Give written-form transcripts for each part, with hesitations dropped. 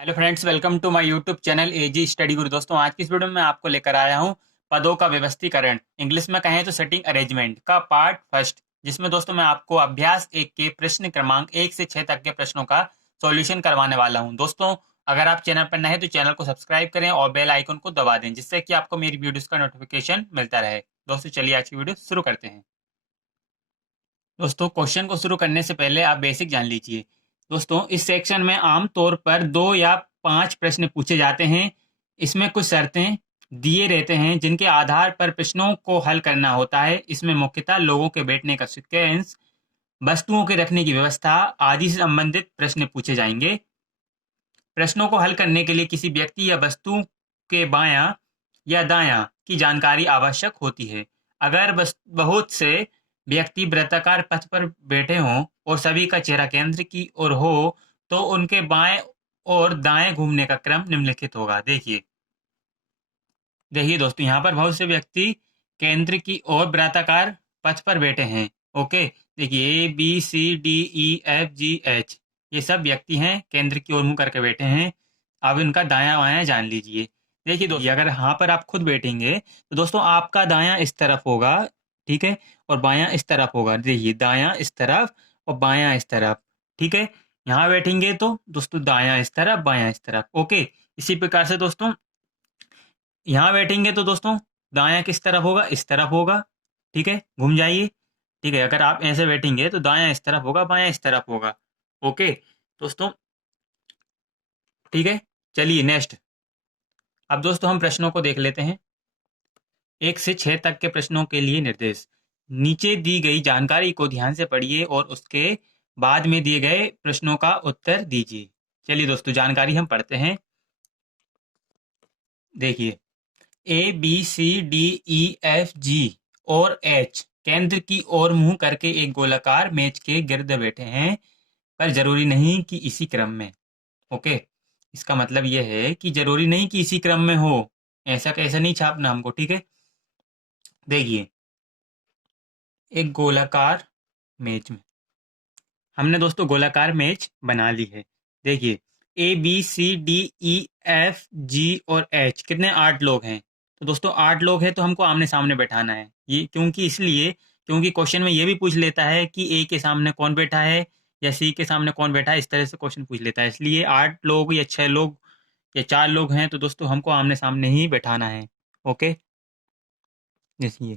Hello friends, welcome to my YouTube channel AG study guru. दोस्तों, आज की इस वीडियो में मैं आपको लेकर आया हूं पदों का व्यवस्थीकरण, इंग्लिश में कहें तो सेटिंग अरेंजमेंट का पार्ट फर्स्ट, जिसमें दोस्तों मैं आपको अभ्यास एक के प्रश्न क्रमांक 1 से 6 तक के प्रश्नों का सॉल्यूशन करवाने वाला हूं। दोस्तों, अगर आप चैनल पर नए हैं तो चैनल को सब्सक्राइब करें और बेल आइकन को दबा दें, जिससे कि आपको मेरी वीडियोस का नोटिफिकेशन मिलता रहे। दोस्तों, चलिए आज की वीडियो शुरू करते हैं। दोस्तों, क्वेश्चन को शुरू करने से पहले आप बेसिक जान लीजिए। दोस्तों, इस सेक्शन में आमतौर पर 2 या 5 प्रश्न पूछे जाते हैं। इसमें कुछ शर्तें दिए रहते हैं जिनके आधार पर प्रश्नों को हल करना होता है। इसमें मुख्यतः लोगों के बैठने का सीक्वेंस, वस्तुओं के रखने की व्यवस्था आदि से संबंधित प्रश्न पूछे जाएंगे। प्रश्नों को हल करने के लिए किसी व्यक्ति या वस्तु के बायां या दायां की जानकारी आवश्यक होती है। अगर बहुत से व्यक्ति वृत्ताकार पथ पर बैठे हों और सभी का चेहरा केंद्र की ओर हो, तो उनके बाएं और दाएं घूमने का क्रम निम्नलिखित होगा। देखिए देखिए दोस्तों, यहाँ पर बहुत से व्यक्ति केंद्र की ओर वृत्ताकार पथ पर बैठे हैं। ओके, देखिए ABCDEFGH, ये सब व्यक्ति हैं, केंद्र की ओर मुंह करके बैठे हैं। अब इनका दायां बायां जान लीजिए। देखिए दोस्तों, अगर यहाँ पर आप खुद बैठेंगे तो दोस्तों आपका दायां इस तरफ होगा, ठीक है, और बायां इस तरफ होगा। देखिए, दायां इस तरफ और बायां इस तरफ, ठीक है। यहाँ बैठेंगे तो दोस्तों दायां इस तरफ, बायां इस तरफ। ओके, इसी प्रकार से दोस्तों यहाँ बैठेंगे तो दोस्तों दायां किस तरफ होगा? इस तरफ होगा, ठीक है। घूम जाइए, ठीक है। अगर आप ऐसे बैठेंगे तो दायां इस तरफ होगा, बायां इस तरफ होगा। ओके दोस्तों, ठीक है। चलिए नेक्स्ट। अब दोस्तों हम प्रश्नों को देख लेते हैं। 1 से 6 तक के प्रश्नों के लिए निर्देश। नीचे दी गई जानकारी को ध्यान से पढ़िए और उसके बाद में दिए गए प्रश्नों का उत्तर दीजिए। चलिए दोस्तों, जानकारी हम पढ़ते हैं। देखिए, ABCDEFG और H केंद्र की ओर मुंह करके एक गोलाकार मेज के गिर्द बैठे हैं, पर जरूरी नहीं कि इसी क्रम में। ओके, इसका मतलब यह है कि जरूरी नहीं कि इसी क्रम में हो। ऐसा कैसा नहीं छापना हमको, ठीक है। देखिए, एक गोलाकार मेज में हमने दोस्तों गोलाकार मेज बना ली है। देखिए, ABCDEFG और H कितने? 8 लोग हैं। तो दोस्तों 8 लोग हैं तो हमको आमने सामने बैठाना है। ये क्योंकि इसलिए क्योंकि क्वेश्चन में ये भी पूछ लेता है कि ए के सामने कौन बैठा है या सी के सामने कौन बैठा है। इस तरह से क्वेश्चन पूछ लेता है। इसलिए 8 लोग या 6 लोग या 4 लोग हैं तो दोस्तों हमको आमने सामने ही बैठाना है। ओके, देखिए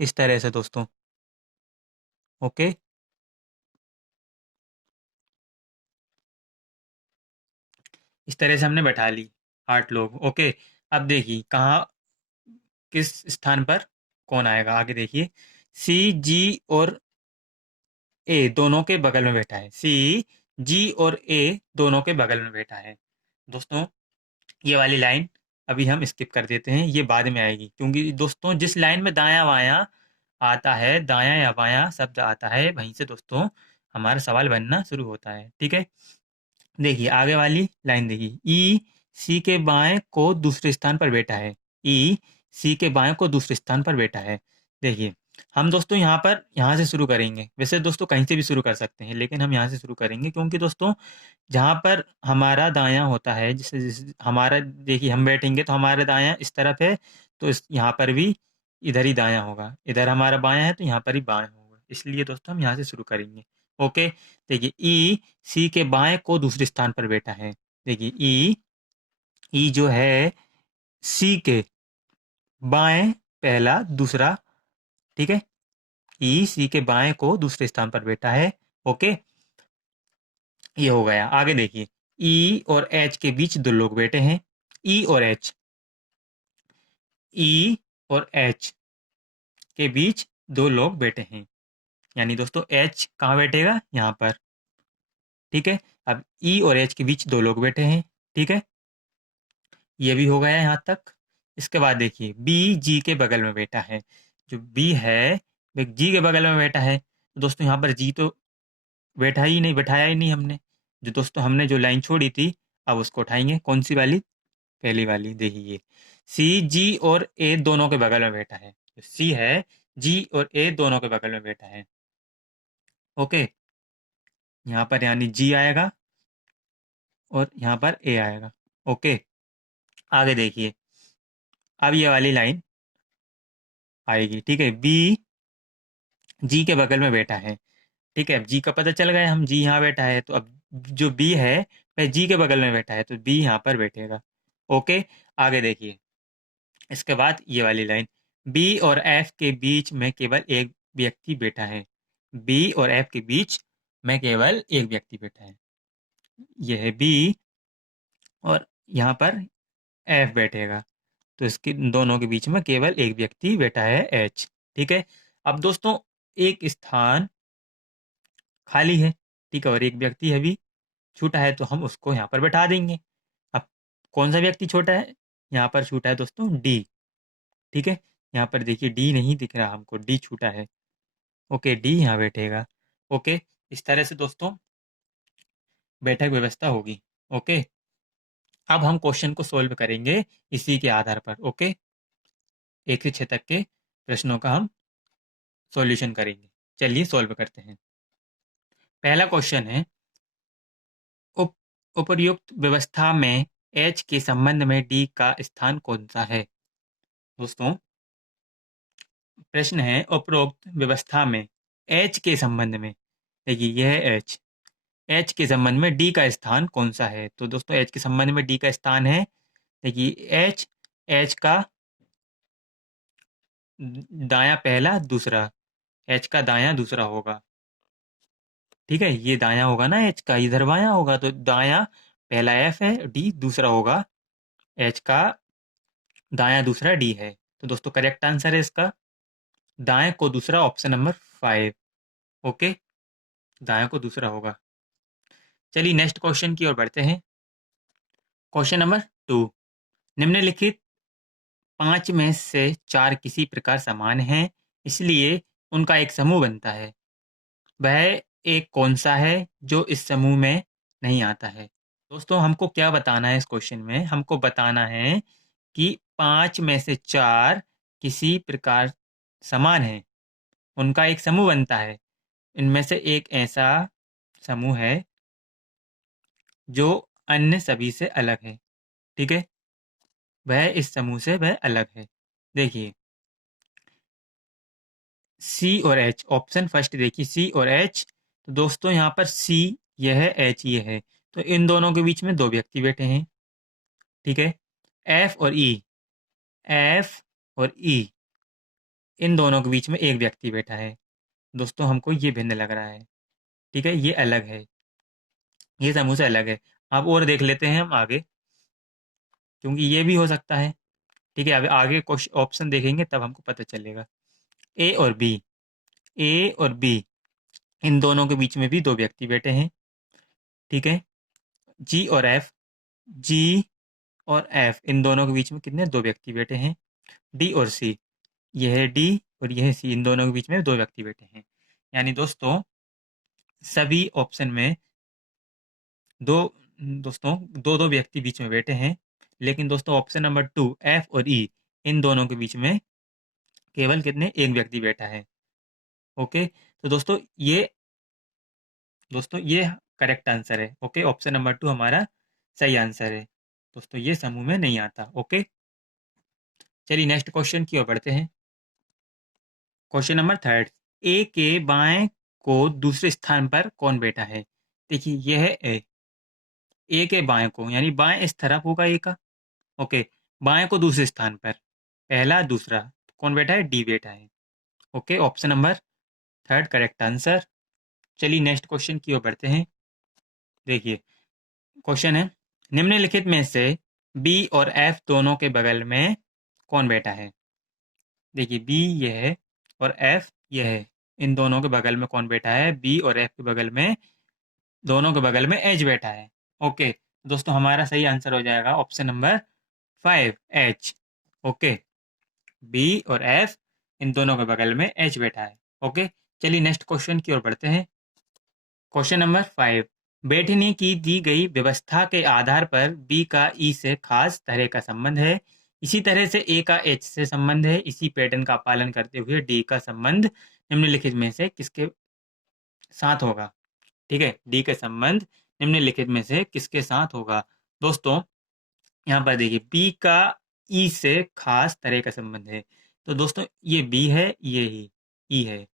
इस तरह से दोस्तों। ओके, इस तरह से हमने बैठा ली 8 लोग। ओके, अब देखिए कहाँ किस स्थान पर कौन आएगा। आगे देखिए, C, G और A दोनों के बगल में बैठा है। C, G और A दोनों के बगल में बैठा है। दोस्तों, ये वाली लाइन अभी हम स्किप कर देते हैं, ये बाद में आएगी। क्योंकि दोस्तों जिस लाइन में दायां बायां आता है, दायां या बायां शब्द आता है, वहीं से दोस्तों हमारा सवाल बनना शुरू होता है, ठीक है। देखिए आगे वाली लाइन, देखिए E, C के बाएं को दूसरे स्थान पर बैठा है। E, C के बाएं को दूसरे स्थान पर बैठा है। देखिए, हम दोस्तों यहाँ से शुरू करेंगे। वैसे दोस्तों कहीं से भी शुरू कर सकते हैं, लेकिन हम यहाँ से शुरू करेंगे क्योंकि दोस्तों जहाँ पर हमारा दायां होता है, जैसे हमारा देखिए हम बैठेंगे तो हमारा दायां इस तरफ है, तो इस यहाँ पर भी इधर ही दायां होगा। इधर हमारा बायां है तो यहाँ पर ही बायां होगा। इसलिए दोस्तों हम यहाँ से शुरू करेंगे। ओके, देखिए C के बाएं को दूसरे स्थान पर बैठा है। देखिए ई जो है सी के बाएं पहला दूसरा, ठीक है। सी के बाएं को दूसरे स्थान पर बैठा है। ओके, ये हो गया। आगे देखिए, ई और एच के बीच 2 लोग बैठे हैं। ई और एच, ई और एच के बीच 2 लोग बैठे हैं। यानी दोस्तों एच कहाँ बैठेगा? यहाँ पर, ठीक है। अब ई और एच के बीच 2 लोग बैठे हैं, ठीक है। ये भी हो गया यहाँ तक। इसके बाद देखिए, बी जी के बगल में बैठा है। जो बी है वह जी के बगल में बैठा है। तो दोस्तों यहाँ पर जी तो बैठाया ही नहीं हमने। जो दोस्तों हमने जो लाइन छोड़ी थी, अब उसको उठाएंगे। कौन सी वाली? पहली वाली। देखिए, सी जी और ए दोनों के बगल में बैठा है। तो सी है, जी और ए दोनों के बगल में बैठा है। ओके, यहाँ पर यानी जी आएगा और यहाँ पर ए आएगा। ओके, आगे देखिए, अब ये वाली लाइन आएगी, ठीक है। बी जी के बगल में बैठा है, ठीक है। अब जी का पता चल गया, हम जी यहाँ बैठा है, तो अब जो बी है वह जी के बगल में बैठा है, तो बी यहाँ पर बैठेगा। ओके, आगे देखिए, इसके बाद ये वाली लाइन, बी और एफ के बीच में केवल एक व्यक्ति बैठा है। बी और एफ के बीच में केवल एक व्यक्ति बैठा है, यह है बी, और यहाँ पर एफ बैठेगा, तो इसके दोनों के बीच में केवल एक व्यक्ति बैठा है, एच। ठीक है। अब दोस्तों, एक स्थान खाली है, ठीक है, और एक व्यक्ति है भी छूटा है, तो हम उसको यहाँ पर बैठा देंगे। अब कौन सा व्यक्ति छोटा है, यहाँ पर छूटा है दोस्तों डी, ठीक है। यहाँ पर देखिए डी नहीं दिख रहा हमको, डी छूटा है। ओके, डी यहाँ बैठेगा। ओके, इस तरह से दोस्तों बैठक व्यवस्था होगी। ओके, अब हम क्वेश्चन को सोल्व करेंगे इसी के आधार पर। ओके, 1 से 6 तक के प्रश्नों का हम सॉल्यूशन करेंगे। चलिए सॉल्व करते हैं। पहला क्वेश्चन है, उप उपर्युक्त व्यवस्था में एच के संबंध में डी का स्थान कौन सा है। दोस्तों, प्रश्न है उपरोक्त व्यवस्था में एच के संबंध में, देखिए यह है एच, एच के संबंध में डी का स्थान कौन सा है। तो दोस्तों, एच के संबंध में डी का स्थान है, देखिए एच, एच का दायां पहला दूसरा, एच का दायां दूसरा होगा, ठीक है। ये दायां होगा ना, एच का इधर बायां होगा, तो दायां पहला एफ है, डी दूसरा होगा, एच का दायां दूसरा डी है। तो दोस्तों, करेक्ट आंसर है इसका दाएं को दूसरा, ऑप्शन नंबर 5। ओके, दाएं को दूसरा होगा। चलिए नेक्स्ट क्वेश्चन की ओर बढ़ते हैं। क्वेश्चन नंबर 2, निम्नलिखित 5 में से 4 किसी प्रकार समान हैं, इसलिए उनका एक समूह बनता है। वह एक कौन सा है जो इस समूह में नहीं आता है। दोस्तों, हमको क्या बताना है इस क्वेश्चन में, हमको बताना है कि 5 में से 4 किसी प्रकार समान हैं, उनका एक समूह बनता है। इनमें से एक ऐसा समूह है जो अन्य सभी से अलग है, ठीक है। वह इस समूह से वह अलग है। देखिए, सी और एच, ऑप्शन फर्स्ट देखिए, सी और एच। तो दोस्तों, यहाँ पर सी यह है, एच ये है, तो इन दोनों के बीच में दो व्यक्ति बैठे हैं, ठीक है। एफ और ई, एफ और ई, इन दोनों के बीच में एक व्यक्ति बैठा है। दोस्तों, हमको ये भिन्न लग रहा है, ठीक है, ये अलग है, ये समूह से अलग है। अब और देख लेते हैं हम आगे, क्योंकि ये भी हो सकता है, ठीक है। अब आगे क्वेश्चन ऑप्शन देखेंगे तब हमको पता चलेगा। ए और बी, ए और बी, इन दोनों के बीच में भी दो व्यक्ति बैठे हैं, ठीक है। जी और एफ, जी और एफ, इन दोनों के बीच में कितने, दो व्यक्ति बैठे हैं। डी और सी, यह है डी और यह है सी, इन दोनों के बीच में दो व्यक्ति बैठे हैं। यानी दोस्तों, सभी ऑप्शन में दो, दोस्तों दो दो व्यक्ति बीच में बैठे हैं, लेकिन दोस्तों ऑप्शन नंबर 2 एफ और ई, इन दोनों के बीच में केवल कितने, एक व्यक्ति बैठा है। ओके, तो दोस्तों ये करेक्ट आंसर है। ओके, ऑप्शन नंबर 2 हमारा सही आंसर है। दोस्तों, ये समूह में नहीं आता। ओके, चलिए नेक्स्ट क्वेश्चन की ओर बढ़ते हैं। क्वेश्चन नंबर 3, ए के बाएं को दूसरे स्थान पर कौन बैठा है। देखिए, यह है ए, ए के बाएं को, यानी बाएं इस तरफ होगा ए का। ओके, बाएं को दूसरे स्थान पर, पहला दूसरा, कौन बैठा है, डी बैठा है। Okay, option number 3 correct answer. चलिए नेक्स्ट क्वेश्चन की ओर बढ़ते हैं। देखिए, क्वेश्चन है, निम्नलिखित में से बी और एफ दोनों के बगल में कौन बैठा है। देखिए, बी ये है और एफ ये है, इन दोनों के बगल में कौन बैठा है, बी और एफ के बगल में, दोनों के बगल में एच बैठा है। ओके, दोस्तों हमारा सही आंसर हो जाएगा option number 5, H. Okay, B और एफ, इन दोनों के बगल में एच बैठा है। ओके, चलिए नेक्स्ट क्वेश्चन की ओर बढ़ते हैं। क्वेश्चन नंबर 5, बैठने की दी गई व्यवस्था के आधार पर बी का ई से खास तरह का संबंध है, इसी तरह से ए का एच से संबंध है, इसी पैटर्न का पालन करते हुए डी का संबंध निम्नलिखित में से किसके साथ होगा। ठीक है, डी का संबंध निम्नलिखित में से किसके साथ होगा? दोस्तों यहाँ पर देखिए, बी का ई से खास तरह का संबंध है। तो दोस्तों ये बी है, ये ही ई है।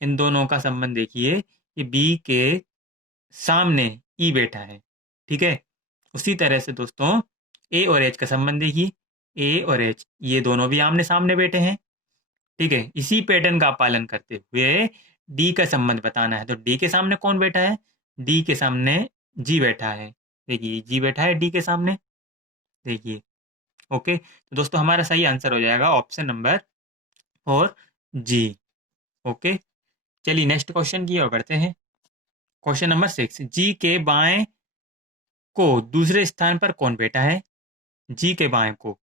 इन दोनों का संबंध देखिए, कि बी के सामने ई बैठा है। ठीक है, उसी तरह से दोस्तों ए और एच का संबंध देखिए, ए और एच ये दोनों भी आमने सामने बैठे हैं। ठीक है, इसी पैटर्न का पालन करते हुए डी का संबंध बताना है। तो डी के सामने कौन बैठा है? डी के सामने जी बैठा है। देखिए जी बैठा है डी के सामने, देखिए। ओके, तो दोस्तों हमारा सही आंसर हो जाएगा ऑप्शन नंबर 4, जी। ओके, चलिए नेक्स्ट क्वेश्चन की ओर बढ़ते हैं। क्वेश्चन नंबर 6, जी के बाएं को दूसरे स्थान पर कौन बैठा है? जी के बाएं को,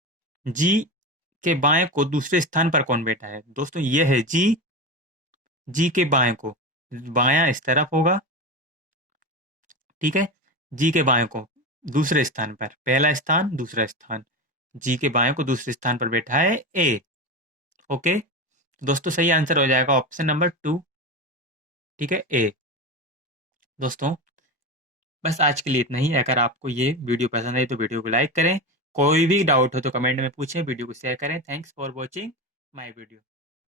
जी के बाएं को दूसरे स्थान पर कौन बैठा है? दोस्तों ये है जी, जी के बाएं को, बायां इस तरफ होगा। ठीक है, जी के बाएं को दूसरे स्थान पर, पहला स्थान दूसरा स्थान, जी के बाएं को दूसरे स्थान पर बैठा है ए। ओके, दोस्तों सही आंसर हो जाएगा ऑप्शन नंबर 2। ठीक है, ए। दोस्तों बस आज के लिए इतना ही। अगर आपको ये वीडियो पसंद आई तो वीडियो को लाइक करें, कोई भी डाउट हो तो कमेंट में पूछें, वीडियो को शेयर करें। Thanks for watching my video.